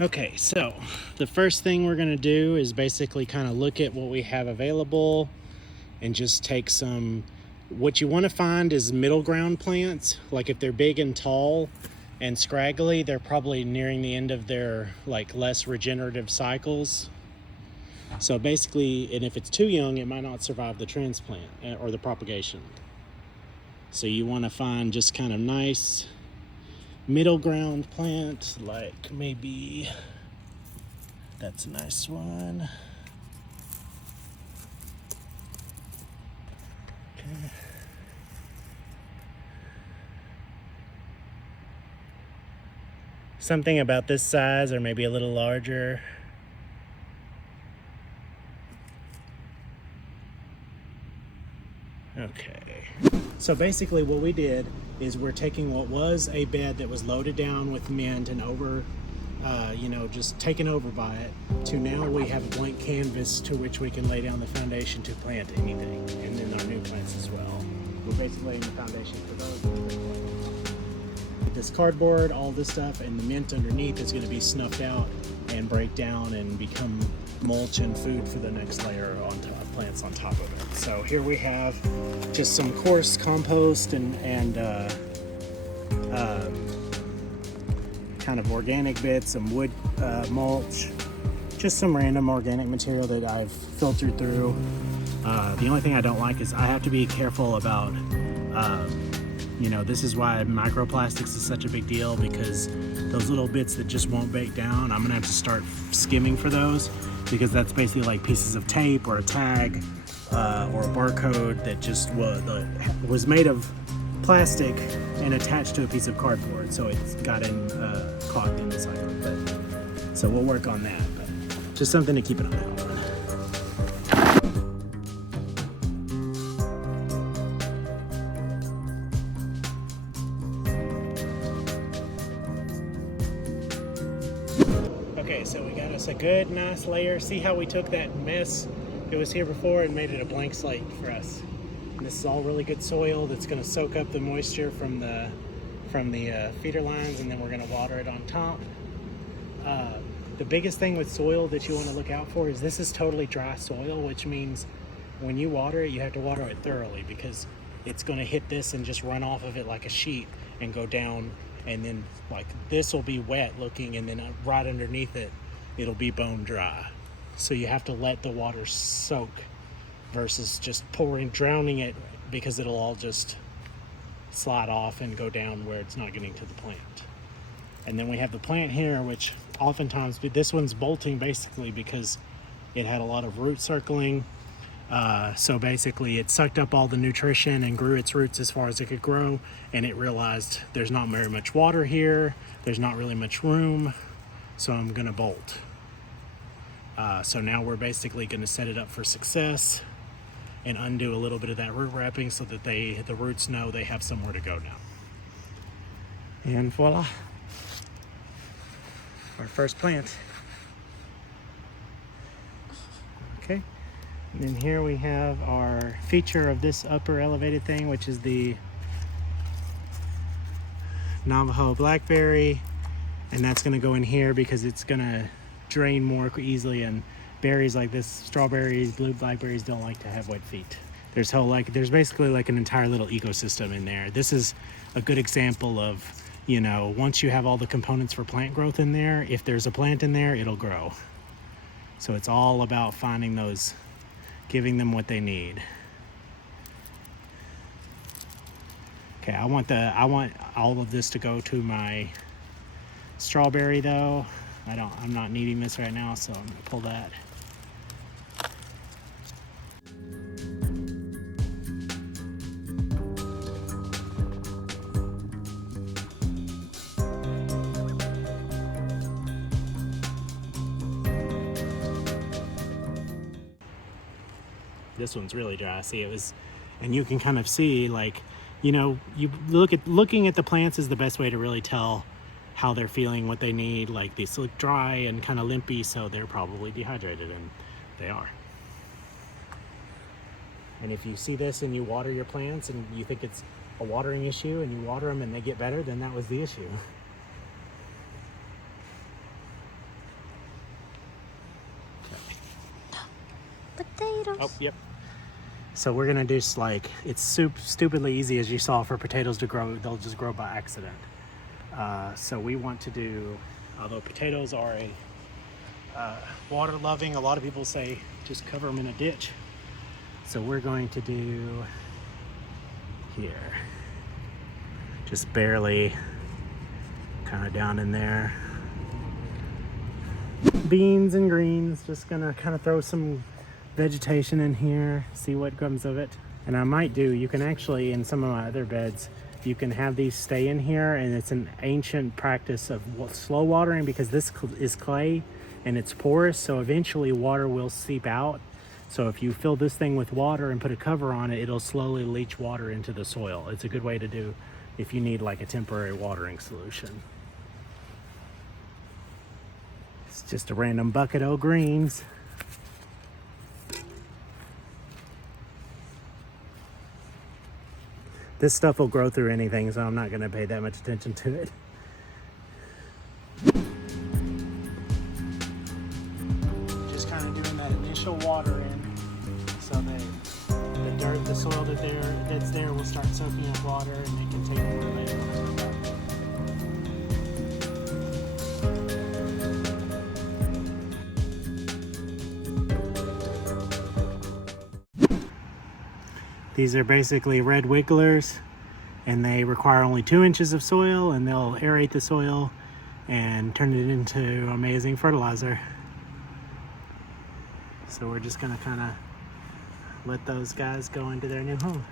Okay, so the first thing we're gonna do is basically kind of look at what we have available and just take some, what you wanna find is middle ground plants. Like if they're big and tall and scraggly, they're probably nearing the end of their like less regenerative cycles. So basically, and if it's too young, it might not survive the transplant or the propagation. So you wanna find just kind of nice middle ground plant, like maybe that's a nice one. Okay. Something about this size or maybe a little larger. Okay, so basically what we did is we're taking what was a bed that was loaded down with mint and over, just taken over by it, to now we have a blank canvas to which we can lay down the foundation to plant anything, and then our new plants as well. We're basically laying the foundation for those. This cardboard, all this stuff, and the mint underneath is going to be snuffed out and break down and become mulch and food for the next layer on top, plants on top of it. So here we have just some coarse compost and kind of organic bits, some wood mulch, just some random organic material that I've filtered through. The only thing I don't like is I have to be careful about this is why microplastics is such a big deal, because those little bits that just won't bake down, I'm gonna have to start skimming for those, because that's basically like pieces of tape or a tag or a barcode that just was made of plastic and attached to a piece of cardboard, so it's got caught in the cycle. But so we'll work on that, but just something to keep an eye on. Okay, so we got us a good, nice layer. See how we took that mess that was here before and made it a blank slate for us. And this is all really good soil that's going to soak up the moisture from the feeder lines, and then we're going to water it on top. The biggest thing with soil that you want to look out for is this is totally dry soil, which means when you water it, you have to water it thoroughly, because it's going to hit this and just run off of it like a sheet and go down. And then like this will be wet looking, and then right underneath it, it'll be bone dry. So you have to let the water soak versus just drowning it, because it'll all just slide off and go down where it's not getting to the plant. And then we have the plant here, which oftentimes, this one's bolting basically because it had a lot of root circling. So basically it sucked up all the nutrition and grew its roots as far as it could grow, and it realized there's not very much water here, there's not really much room, so I'm gonna bolt. So now we're basically gonna set it up for success and undo a little bit of that root wrapping so that the roots know they have somewhere to go now. And voila, our first plant. Okay. And then here we have our feature of this upper elevated thing, which is the Navajo blackberry, and that's going to go in here because it's going to drain more easily, and berries like this, strawberries, blue blackberries, don't like to have wet feet. There's basically like an entire little ecosystem in there. This is a good example of, once you have all the components for plant growth in there, if there's a plant in there, it'll grow. So it's all about finding those, giving them what they need. Okay, I want all of this to go to my strawberry though. I'm not needing this right now, so I'm gonna pull that. This one's really dry. See, and you can kind of see, like, looking at the plants is the best way to really tell how they're feeling, what they need. Like, these look dry and kind of limpy, so they're probably dehydrated, and they are. And if you see this and you water your plants and you think it's a watering issue and you water them and they get better, then that was the issue. Oh, yep. So we're gonna do like, it's stupidly easy, as you saw, for potatoes to grow. They'll just grow by accident. So we want to do, although potatoes are a water loving, a lot of people say just cover them in a ditch. So we're going to do here, just barely kind of down in there. Beans and greens, just gonna kind of throw some vegetation in here, see what comes of it. And I might do, you can actually, in some of my other beds, you can have these stay in here, and it's an ancient practice of slow watering, because this is clay and it's porous, so eventually water will seep out. So if you fill this thing with water and put a cover on it, it'll slowly leach water into the soil. It's a good way to do if you need like a temporary watering solution. It's just a random bucket of greens. This stuff will grow through anything, so I'm not going to pay that much attention to it. Just kind of doing that initial watering, so the dirt, the soil that's there will start soaking up water, and it can take more later when it comes back. These are basically red wigglers, and they require only 2 inches of soil, and they'll aerate the soil and turn it into amazing fertilizer. So we're just gonna kind of let those guys go into their new home.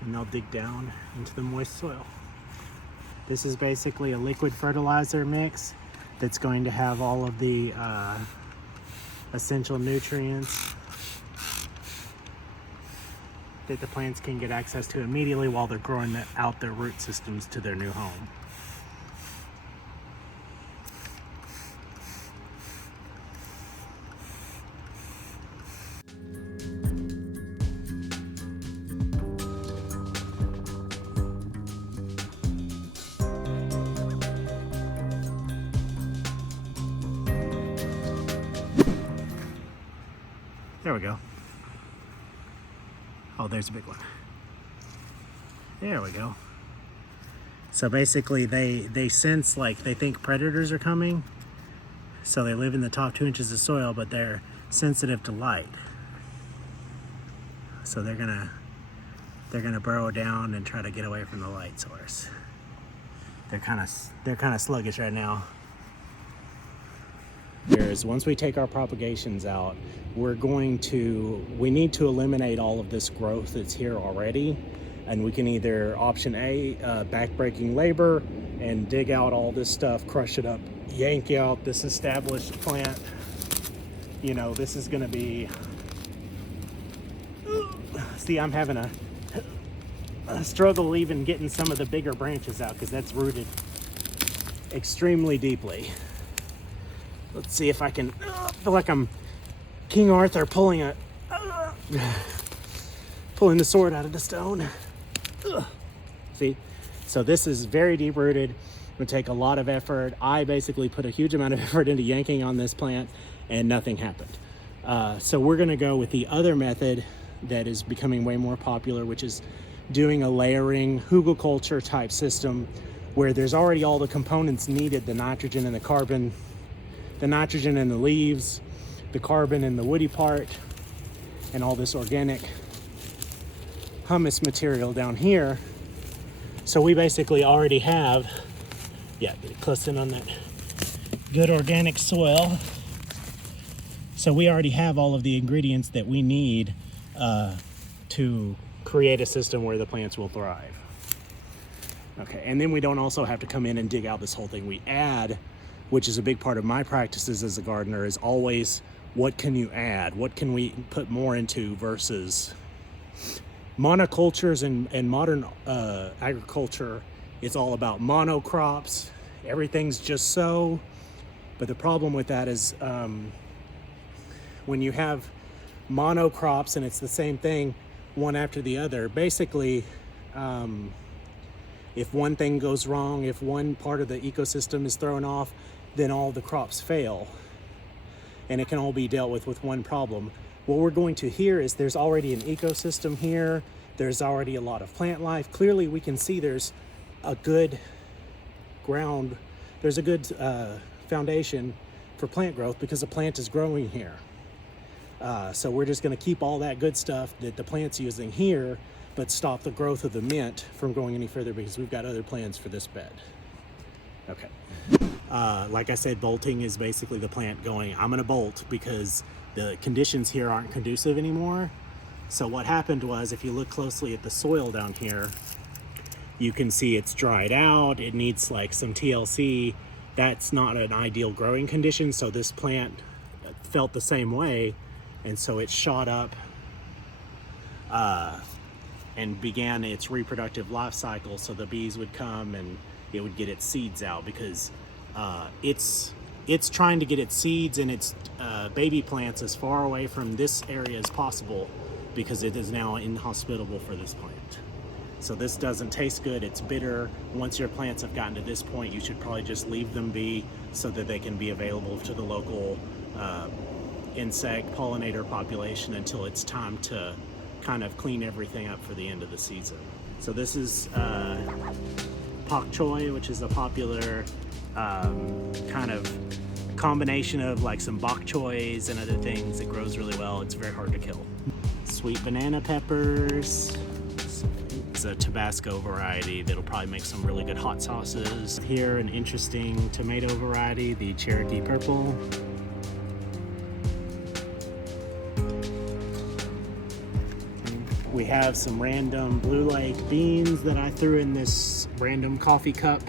And they'll dig down into the moist soil. This is basically a liquid fertilizer mix that's going to have all of the essential nutrients that the plants can get access to immediately while they're growing out their root systems to their new home. There we go. Oh, there's a big one. There we go. So basically they sense, like, they think predators are coming, so they live in the top 2 inches of soil, but they're sensitive to light. So they're gonna burrow down and try to get away from the light source. They're kind of sluggish right now. Whereas once we take our propagations out, we need to eliminate all of this growth that's here already, and we can either option A, backbreaking labor and dig out all this stuff, crush it up, yank out this established plant. You know, this is gonna be, see, I'm having a struggle even getting some of the bigger branches out, because that's rooted extremely deeply. Let's see if I can, feel like I'm King Arthur pulling the sword out of the stone. See? So this is very deep rooted. It would take a lot of effort. I basically put a huge amount of effort into yanking on this plant, and nothing happened. So we're gonna go with the other method that is becoming way more popular, which is doing a layering hugelkultur type system, where there's already all the components needed, the nitrogen and the carbon, the nitrogen in the leaves, the carbon in the woody part, and all this organic humus material down here. So we basically already have, get close in on that good organic soil. So we already have all of the ingredients that we need to create a system where the plants will thrive. Okay, and then we don't also have to come in and dig out this whole thing. We add, which is a big part of my practices as a gardener, is always, what can you add? What can we put more into versus monocultures and modern agriculture? It's all about monocrops. Everything's just so. But the problem with that is when you have monocrops and it's the same thing one after the other, basically If one thing goes wrong, if one part of the ecosystem is thrown off, then all the crops fail. And it can all be dealt with one problem. What we're going to hear is there's already an ecosystem here. There's already a lot of plant life. Clearly we can see there's a good ground, there's a good foundation for plant growth because the plant is growing here. So we're just gonna keep all that good stuff that the plant's using here, but stop the growth of the mint from going any further because we've got other plans for this bed. Okay. Like I said, bolting is basically the plant going, I'm gonna bolt because the conditions here aren't conducive anymore. So what happened was, if you look closely at the soil down here, you can see it's dried out. It needs like some TLC. That's not an ideal growing condition. So this plant felt the same way. And so it shot up and began its reproductive life cycle. So the bees would come and it would get its seeds out because it's trying to get its seeds and its baby plants as far away from this area as possible because it is now inhospitable for this plant. So this doesn't taste good, it's bitter. Once your plants have gotten to this point, you should probably just leave them be so that they can be available to the local insect pollinator population until it's time to kind of clean everything up for the end of the season. So this is pak choi, which is a popular kind of combination of like some bok choys and other things. It grows really well. It's very hard to kill. Sweet banana peppers. It's a Tabasco variety that'll probably make some really good hot sauces. Here, an interesting tomato variety, the Cherokee Purple. We have some random Blue Lake beans that I threw in this random coffee cup.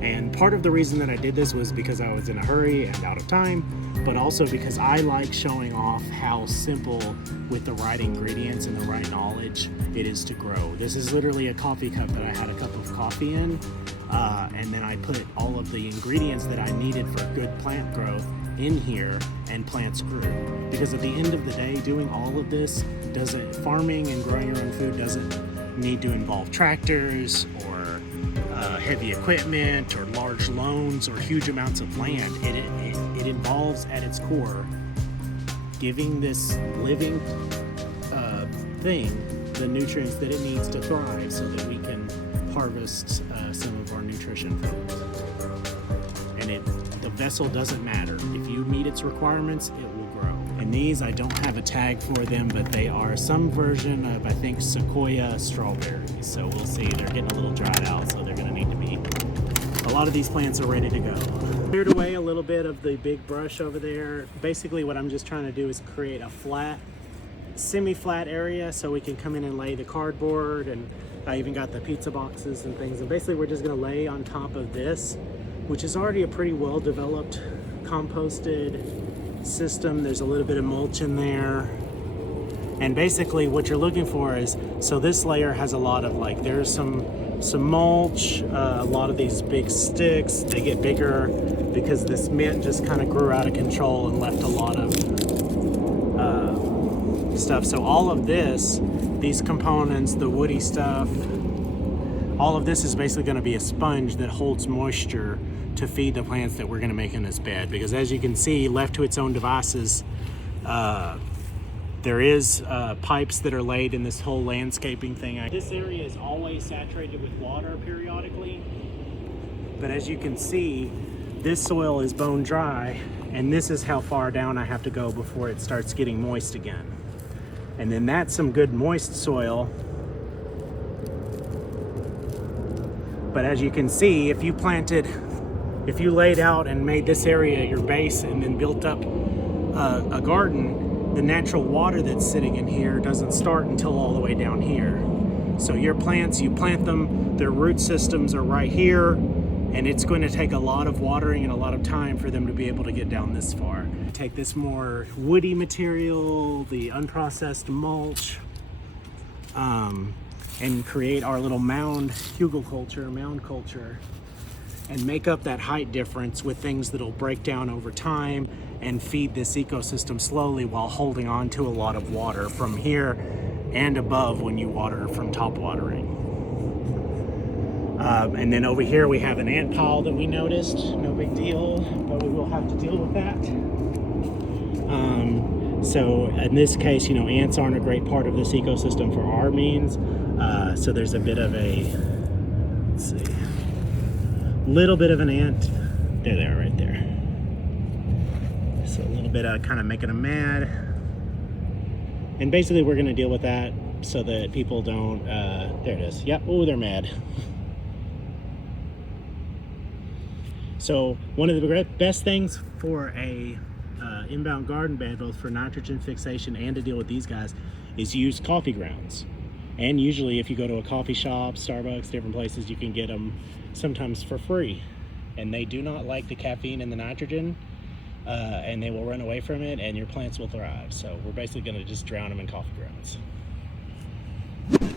And part of the reason that I did this was because I was in a hurry and out of time, but also because I like showing off how simple, with the right ingredients and the right knowledge, it is to grow. This is literally a coffee cup that I had a cup of coffee in, and then I put all of the ingredients that I needed for good plant growth in here, and plants grew. Because at the end of the day, doing all of this farming and growing your own food doesn't need to involve tractors or heavy equipment or large loans or huge amounts of land. It involves at its core giving this living thing the nutrients that it needs to thrive so that we can harvest some of our nutrition from it. And the vessel doesn't matter. If you meet its requirements, it will grow. And these, I don't have a tag for them, but they are some version of, I think, Sequoia strawberries. So we'll see. They're getting a little dried out, so they're going to need to be. A lot of these plants are ready to go. Cleared away a little bit of the big brush over there. Basically, what I'm just trying to do is create a flat, semi-flat area so we can come in and lay the cardboard, and I even got the pizza boxes and things. And basically, we're just going to lay on top of this, which is already a pretty well-developed composted system. There's a little bit of mulch in there, and basically what you're looking for is, so this layer has a lot of like, there's some mulch, a lot of these big sticks. They get bigger because this mint just kind of grew out of control and left a lot of stuff. So all of this, these components, the woody stuff, all of this is basically going to be a sponge that holds moisture to feed the plants that we're going to make in this bed. Because as you can see, left to its own devices, there is pipes that are laid in this whole landscaping thing. This area is always saturated with water periodically, but as you can see, this soil is bone dry, and this is how far down I have to go before it starts getting moist again. And then that's some good moist soil. But as you can see, if you laid out and made this area your base and then built up a garden, the natural water that's sitting in here doesn't start until all the way down here. So your plants, you plant them, their root systems are right here, and it's going to take a lot of watering and a lot of time for them to be able to get down this far. Take this more woody material, the unprocessed mulch, and create our little mound culture, and make up that height difference with things that'll break down over time and feed this ecosystem slowly while holding on to a lot of water from here and above when you water from top watering. And then over here we have an ant pile that we noticed. No big deal, but we will have to deal with that. So in this case, ants aren't a great part of this ecosystem for our means. So there's a bit of a, let's see, little bit of an ant. There they are right there. So a little bit of kind of making them mad. And basically we're going to deal with that so that people don't, there it is. Yep, oh, they're mad. So one of the best things for a inbound garden bed, both for nitrogen fixation and to deal with these guys, is use coffee grounds. And usually if you go to a coffee shop, Starbucks, different places, you can get them sometimes for free. And they do not like the caffeine and the nitrogen, and they will run away from it and your plants will thrive. So we're basically going to just drown them in coffee grounds.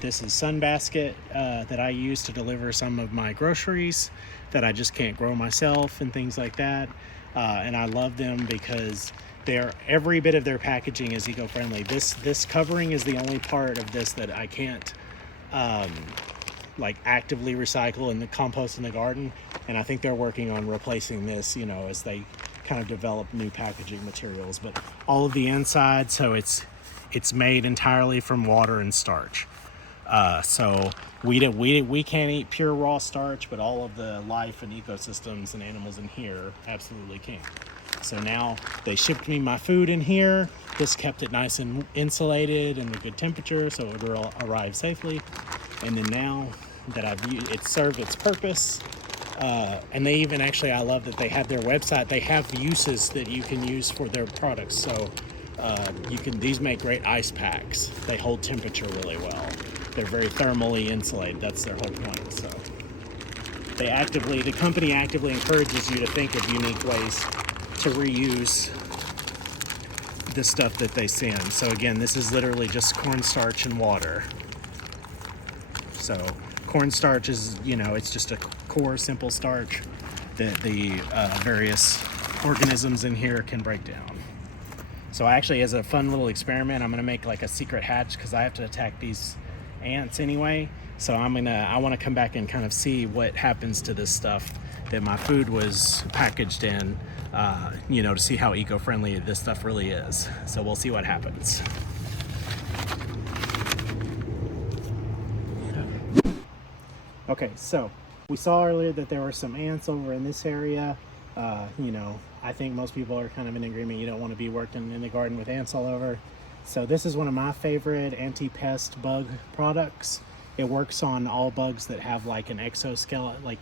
This is Sunbasket that I use to deliver some of my groceries that I just can't grow myself and things like that. And I love them because every bit of their packaging is eco-friendly. This covering is the only part of this that I can't like actively recycle and compost in the garden. And I think they're working on replacing this, as they kind of develop new packaging materials. But all of the inside, so it's made entirely from water and starch. So we can't eat pure raw starch, but all of the life and ecosystems and animals in here absolutely can. So now they shipped me my food in here. This kept it nice and insulated and a good temperature, so it would arrive safely. And then now that it served its purpose, and they even actually, I love that they have their website. They have uses that you can use for their products. So these make great ice packs. They hold temperature really well. They're very thermally insulated. That's their whole point. So the company actively encourages you to think of unique ways to reuse the stuff that they send. So again, this is literally just cornstarch and water. So cornstarch is, it's just a core simple starch that the various organisms in here can break down. So actually, as a fun little experiment, I'm gonna make like a secret hatch because I have to attack these ants anyway. So I want to come back and kind of see what happens to this stuff that my food was packaged in, to see how eco-friendly this stuff really is. So we'll see what happens. Okay, so we saw earlier that there were some ants over in this area. I think most people are kind of in agreement you don't want to be working in the garden with ants all over. So this is one of my favorite anti-pest bug products. It works on all bugs that have like an exoskeleton, like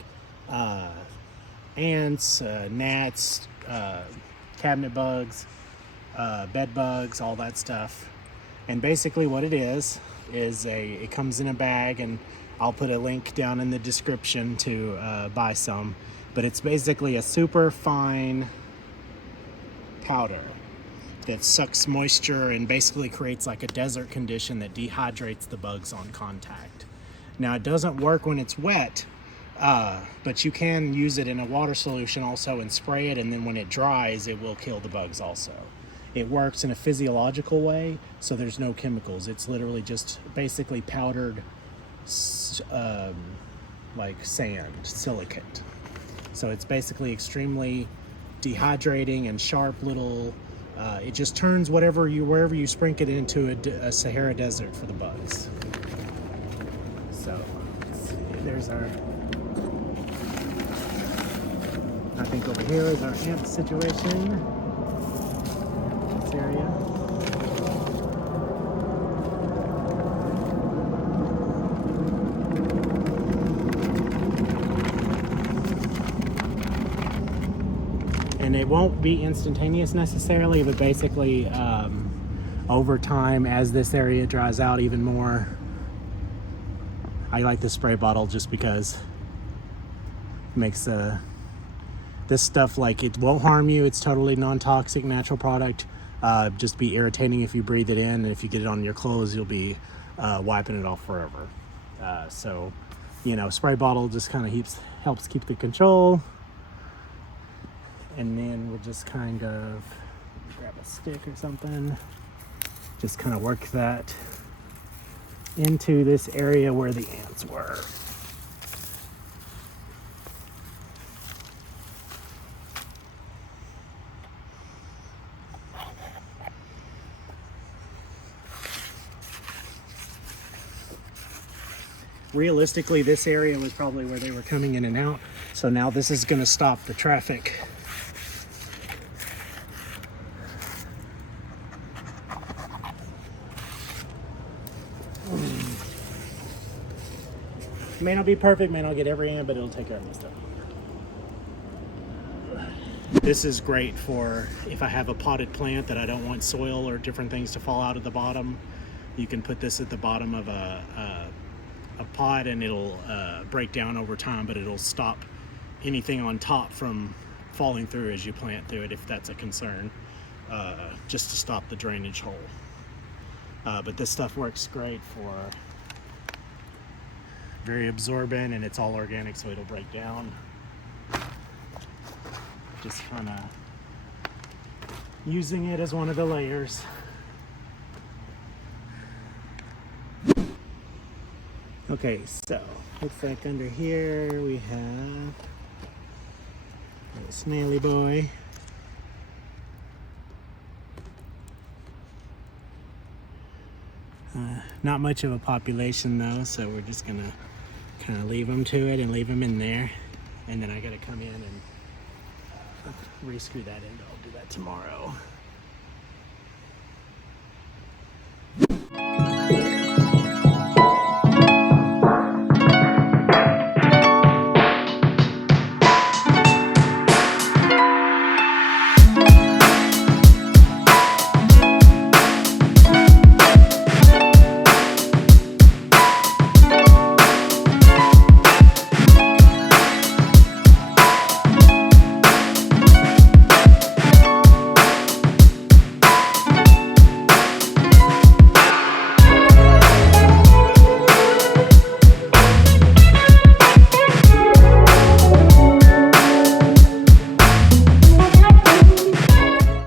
ants, gnats, cabinet bugs, bed bugs, all that stuff. And basically what it is it comes in a bag, and I'll put a link down in the description to buy some. But it's basically a super fine powder that sucks moisture and basically creates like a desert condition that dehydrates the bugs on contact. Now it doesn't work when it's wet, but you can use it in a water solution also and spray it, and then when it dries it will kill the bugs also. It works in a physiological way, so there's no chemicals. It's literally just basically powdered like sand, silicate. So it's basically extremely dehydrating and sharp little, it just turns wherever you sprinkle it into a Sahara desert for the bugs. So there's our, I think over here is our ant situation, this area. And it won't be instantaneous necessarily, but basically over time, as this area dries out even more, I like the spray bottle just because it makes this stuff, like, it won't harm you. It's totally non-toxic, natural product. Just be irritating if you breathe it in, and if you get it on your clothes, you'll be wiping it off forever. So, spray bottle just kind of helps keep the control. And then we'll just kind of grab a stick or something, just kind of work that into this area where the ants were. realistically, this area was probably where they were coming in and out. So now this is going to stop the traffic. May not be perfect, may not get every ant, but it'll take care of my stuff. This is great for if I have a potted plant that I don't want soil or different things to fall out of the bottom. You can put this at the bottom of a pot and it'll break down over time, but it'll stop anything on top from falling through as you plant through it if that's a concern, just to stop the drainage hole. But this stuff works great for very absorbent, and it's all organic, so it'll break down. Just kind of using it as one of the layers. Okay, so looks like under here we have a little snaily boy. Not much of a population though, so we're just gonna kind of leave them to it and leave them in there. And then I gotta come in and rescrew that in. I'll do that tomorrow.